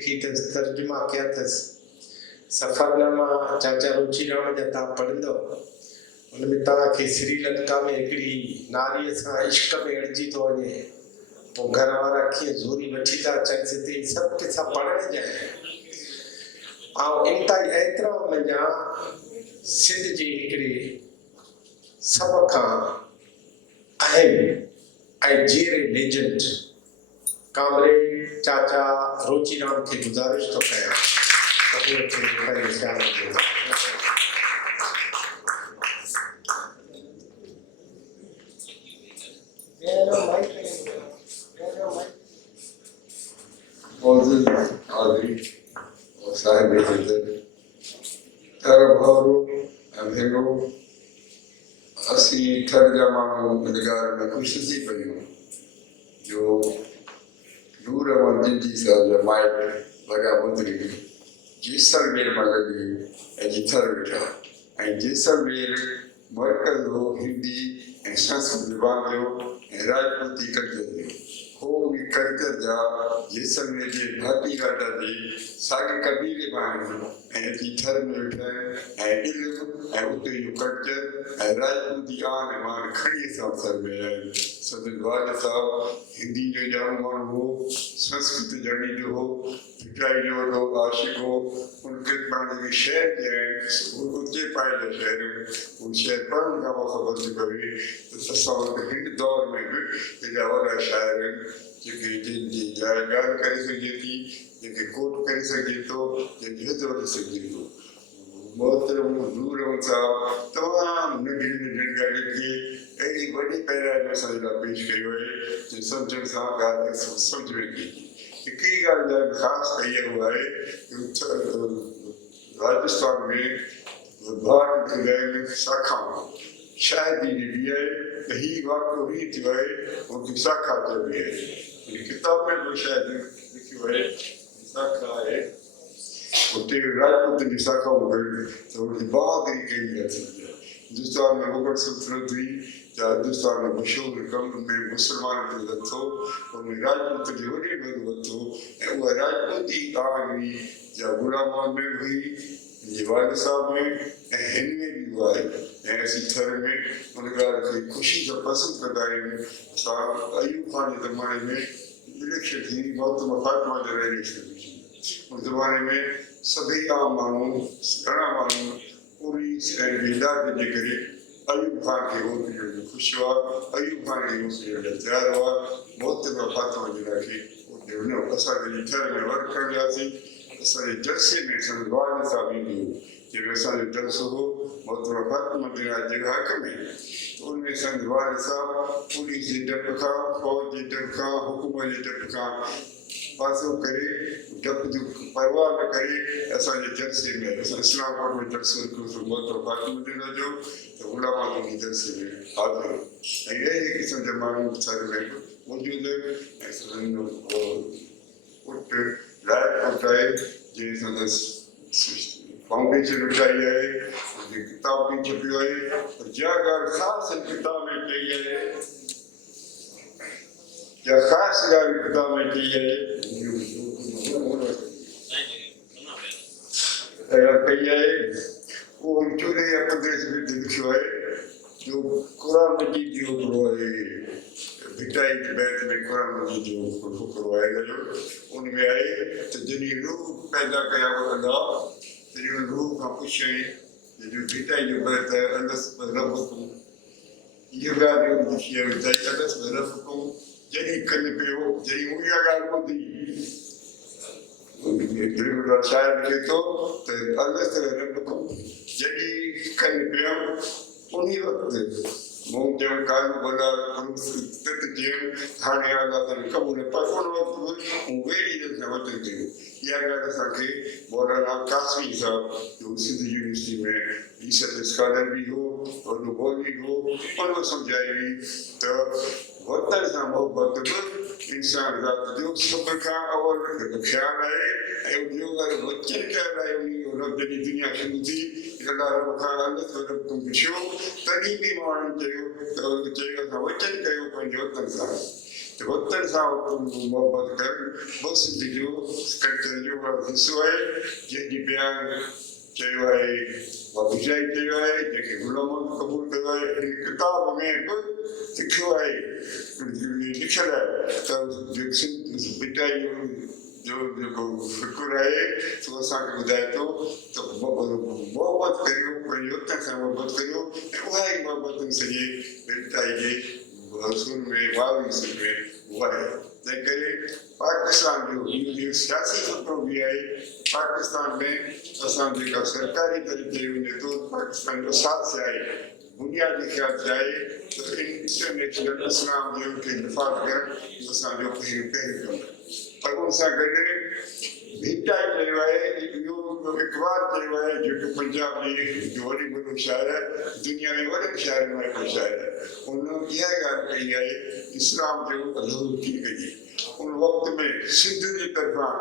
की तर्जुमा क्या थस सफरनामा चाचा रुचिराम जा ता पढ़ंदो उनमें ता के श्रीलंका में एकड़ी नारी सा इश्क में अड़जी तो वने तो घर वाला खे जोरी वठी ता चैसे ते सब के सब पढ़ने जाए आ इंता एतरा मजा सिंध जी एकड़ी सब का अहम आई जेरे लेजेंड कामरेड चाचा रुचिराम के गुजारिश तो कया जो दूर जी साहब माइक लगा बुद्री जैसलमेर में लगी जिथर वेठा जैसलमेर मरकज हो हिंदी संस्कृत विभाग जो राजपूती कल्चर हो कल्चर जा जैसलमेर के भाती घाटा जी सागे कबीले में जिथर में वेठा इल्म उते जो कल्चर राजपूती आन मान खड़ी संसर में सदन वाले साहब हिंदी जो जान मान हो संस्कृत जड़ी जो हो पिटाई जो लोग आशिक हो उनके पाने के शहर के उनके पाए शहर उन शहर पर उनका वो खबर जो कभी तो ससाव हिंद दौर में भी इलावा शायर जो जिनकी जायगार कर सके थी जिनके कोट कर सके तो जिनकी हिजर कर सके तो मोहतरम हुजूर साहब तमाम नडी गाड़ी की एडी बड़ी पैराज में सजदा पेश कयो है जो समझण सां ॻाल्हि समझ में की हिकिड़ी ॻाल्हि जा ख़ासि कई हुआ है राजस्थान में भाट गैल शाखा शायदि ॾिठी आहे त हीउ वाक़ियो ही थियो आहे उनकी शाखा चइबी आहे किताब में भी शायदि लिखियो आहे शाखा आहे उते राजपूत जी शाखा हुई तो उनकी बहादुरी कई हिंदुस्तान में मुगल सल्तनत हुई हिंदुस्तान में मशहूर कम में मुसलमान जो थो उन राजपूत जी वॾी मदद थो ऐं उहा राजपूती आदमी जा गुलामान में हुई ये वाले साहब में हिन में भी हुआ है ऐसी थर में उन ॻाल्हि खे ख़ुशी सां पसंदि कंदा आहियूं असां अयूब खान जे ज़माने में इलेक्शन थी मोहतरमा फातिमा जो इलेक्शन उन ज़माने में सभी आम माण्हू घणा माण्हू पूरी इलाज जे करे अयूब खान के वोट ॾियण जो ख़ुशि हुआ अयूब खान खे वोट ॾियण लाइ तयारु हुआ मोहतरमा फातिमा जे लाइ खे वोट ॾिनो असांजे घर में वर्क करण वियासीं असांजे जलसे में संदसि वालिद साहब ईंदो जेको असांजो जलसो हो मोहतरमा फातिमा जे हक़ में उनमें संदसि वालिद साहब पुलिस जे डप खां फौज जे डप खां हुकूमत जे डप खां पासो करे डप जो परवाह न करे असांजे जलसे में असां इस्लामाबाद में जलसो कयोसीं मोहतरमा फातिमा जो तो उलामा जो जलसे में हाज़िर ऐं अहिड़े क़िस्म जा माण्हू सर में मौजूदु ऐं संदसि पुट लाइफ पहुचाए जे संदसि फाउंडेशन उठाई है किताब भी छपियो है और जा ॻाल्हि ख़ासि किताब में कई है या ख़ासि ॻाल्हि किताब में कई है कई है वो 14 या 15 में लिखियो है जो कुरान मजीद जो हिकिड़ो आहे भिटाई के बैत में कुरान मजीद जो फुकरो आहे उनमें आहे त जॾहिं रूह पैदा कया अल्लाह तॾहिं उन रूह खां पुछियईं जो भिटाई जो बैत अलस रबकुम इहो ॻाल्हि लिखी आहे भिटाई अलस रबकुम जॾहिं कनि पियो जॾहिं उहा ॻाल्हि ॿुधी शायर लिखे थो त अलस रबकुम जॾहिं कनि पियो उन वक़्तु मूं चयो कालू भला तत चयो हाणे अलाह क़बूल पर उन वक़्तु बि वेड़ी दिलि सां वचन कयो इहा ॻाल्हि असांखे मौलाना कासमी साहब जो सिंध यूनिवर्सिटी में ईसत स्कॉलर बि हो और बोली हो उन सम्झाई हुई त वतन सां मोहबत बि इंसान ज़ात जो सभ खां अवल ख़्यालु आहे ऐं ॿियो ॻाल्हि वचन कयल आहे उन जॾहिं दुनिया शुरू थी अल्लाह रब खां अलॻि तरफ़ तूं पुछियो तॾहिं बि माण्हुनि चयो त चयो असां वचन कयो पंहिंजे वतन सां तो वतन सां मोहब्बत कर बस जो करते जो हिस्सो है जंहिंजी बयान चयो आहे वाबिजाई कयो आहे जेके गुलामनि क़बूल कयो आहे हिन किताब में बि लिखियो आहे लिखियलु आहे त पिटाई जो जेको फ़िकुर आहे सो असांखे ॿुधाए थो त मोहबत करियो पंहिंजे वतन सां मोहबत करियो ऐं उहा ई मोहबत सॼे पिटाई जे रसूल में वारिस में उहा आहे तंहिं करे पाकिस्तान जो सियासी ख़तरो बि आहे पाकिस्तान में असां जेका सरकारी तरीक़े वञे थो पाकिस्तान जो साथ आहे बुनियादी ख़्याल आहे त इंटरनेशनल इस्लाम जो खे दिफ़ा करणु इहो असांजो पहिरियों कमु आहे पर उन सां गॾु भिटाई चयो आहे इहो इक़बाल चयो आहे जेको पंजाब जो वॾो वॾो शाइर आहे दुनिया में वॾे शाइरनि में हिकिड़ो शाइर आहे उन इहा ॻाल्हि कई आहे इस्लाम जो अज़हर कीअं कजे उन वक़्त में सिंध जी तरफ़ां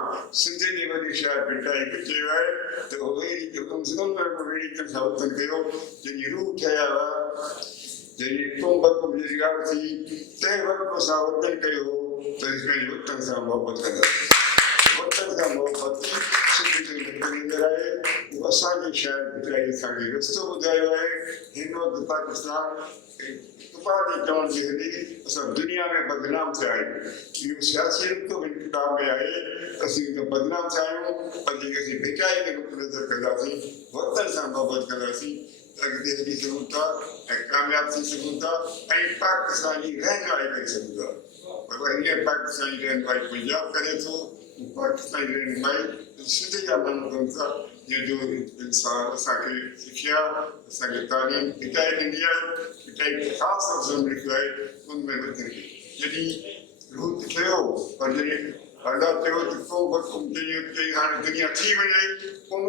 सिंध जी वॾी शाइर भिटाई चयो आहे त अहिड़ी तरह सां वतन कयो जंहिंजी रूह ठहिया हुआ जंहिंजी तुम जी ॻाल्हि थी तंहिं वक़्त असां वतन कयो त पंहिंजे वतन सां मोहबत कंदासीं वतन सां मोहबत सिंध जे अंदरि आहे उहो असांजे शाइर भिटाई असांखे रस्तो ॿुधायो आहे हिन वक़्तु पाकिस्तान चवण जे हली असां दुनिया में बदनाम थिया आहियूं इहो सियासी रुख़ हिन किताब में आहे असीं बदनाम थिया आहियूं पर जेके असीं भिटाई खे रुख़ नज़र कंदासीं वतन सां मोहबत कंदासीं अॻिते हली सघूं था ऐं कामयाब थी सघूं था ऐं पाकिस्तान जी रहनुमाई करे सघूं था पर हीअं पाकिस्तान जी रहनुमाई पंजाब करे थो पाकिस्तान जी रहनुमाई सिंध जा माण्हू कनि था जंहिंजो इंसान असांखे सिखिया असांखे तालीम भिटाई ॾिनी आहे भिटाई ख़ासि लफ़्ज़ में लिखियो आहे उन में वतन जॾहिं रूह थियो पर जॾहिं अल्लाह चयो त चई हाणे दुनिया थी वञे उन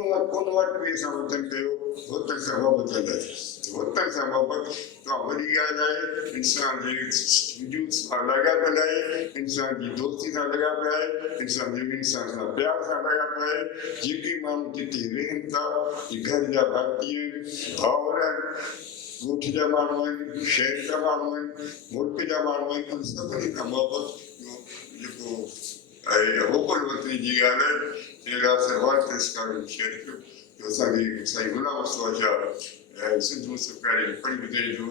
वटि बि असां वतन कयो वतन सां मोहबत कंदासीं वतन सां मोहबत तमामु वॾी ॻाल्हि आहे इंसान जे वजूद सां लॻापियल आहे इंसान जी दोस्ती सां लॻापियल आहे इंसान जे इंसान सां प्यार सां लॻापियल आहे जेके माण्हू जिते रहनि था घर जा भाती आहिनि भाउर आहिनि ॻोठ जा माण्हू आहिनि शहर जा माण्हू आहिनि मुल्क जा माण्हू आहिनि उन सभिनी खां मोहबत जेको हुकुल वतनी जी ॻाल्हि आहे असांखे साईं गुलाम मुस्तफ़ा शाह सिंध सरकारी पढ़ी ॿुधे जो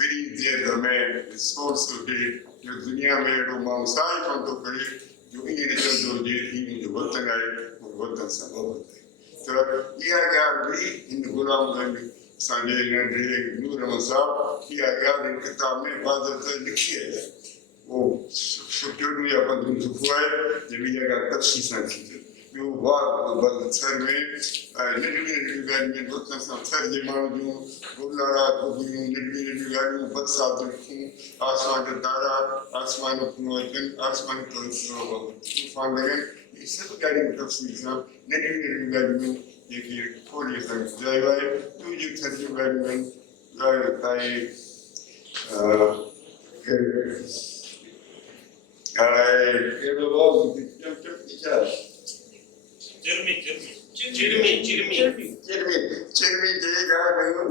वेरी देयर द मैन सोर्स हुजे जो दुनिया में अहिड़ो माण्हू साई कोन थो करे जो ईअं चवंदो हुजे ही मुंहिंजो वतन आहे वतन सां मोहबत आहे त इहा ॻाल्हि बि हिन गुलाम असांजे नंढे नूर अहमद साहब इहा ॻाल्हि हिन किताब में बाज़त लिखी आहे वो चोॾहं या 15 सुफ़ो आहे जंहिंमें इहा ॻाल्हि तफ़सील सां थी ॿियो थर में नंढियूं नंढियूं ॻाल्हियूं वतन सां थर जे माण्हू जूं गुलारा नंढियूं नंढियूं ॻाल्हियूं बरसाति लिखूं आसमान जा तारा आसमान अचनि आसमान तूफ़ान लॻनि इहे सभु ॻाल्हियूं तफ़सील सां नंढियूं नंढियूं ॻाल्हियूं जेके थोरी असांखे ॿुधायो आहे ॿियूं जेके थर जूं ॻाल्हियूं आहिनि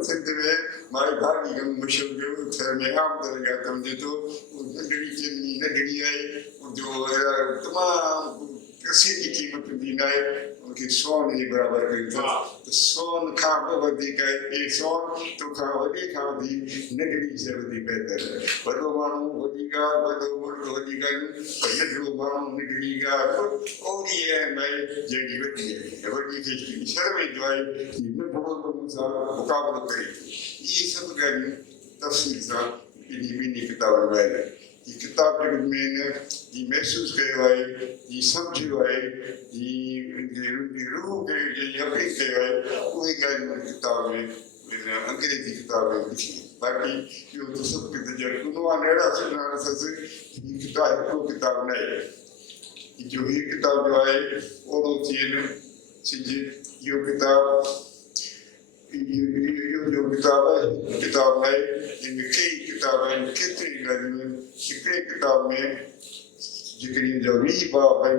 सिंध में मारी भागी मशहूर थर में आम तरह समझे तो नंढड़ी चिरमी नंढड़ी आहे जो तमामु कसीदी क़ीमत ॾींदा आहे उनखे सोन जे बराबरि कयूं था त सोन खां बि वधीक आहे ॿिए सोन तोखां वॾे खां वधी नंढड़ी शइ वधीक बहितर वॾो माण्हू वॾी ॻाल्हि वॾो मुल्क वॾी ॻाल्हियूं पर नंढड़ो माण्हू नंढड़ी ॻाल्हि ओड़ी अहम आहे जहिड़ी वॾी आहे वॾी खे शर्म ईंदो आहे की नंढड़ो सां मुक़ाबिलो करे इहे सभु ॻाल्हियूं तफ़सील सां ॿिन्ही किताबनि में आहिनि ही किताब जेको मेन ही महसूसु कयो आहे ही सम्झियो आहे ही रूह खे यकीन कयो आहे उहे ॻाल्हियूं किताब में अंग्रेज़ी किताब में लिखी बाक़ी इहो त सभु उनवान अहिड़ा सुठा अथसि ही किताब हिकिड़ो किताब न आहे जो हीअ किताब जो आहे ओड़ो थियनि सिंधी इहो किताब इहो जो किताब आहे किताब न आहे हिन में कई किताब आहिनि केतिरी ॻाल्हियूं आहिनि हिकिड़े किताब में जिक्री जो वी बाब है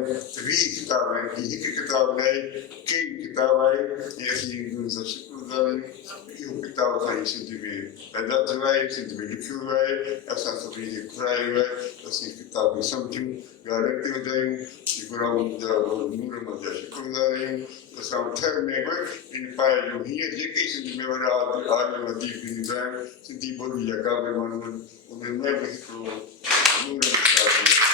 वी किताब है कि एक किताब नहीं कई किताब है ये सी गुण शुक्रगुजार यो किताब साईं सिंध में पैदा थियो आहे सिंध में लिखियो आहे असां सभिनी खे घुरायो आहे असीं किताब खे सम्झूं ॻाल्हि ते वधायूं गुरूअ जा नूर जा शुक्रगुजार आहियूं असां थर में बि इन पाए जो हीअं जेके सिंध में वॾा आलिम अदीब ईंदा आहिनि सिंधी ॿोली जा क़ाबिल माण्हू आहिनि उन्हनि में बि हिकिड़ो नूर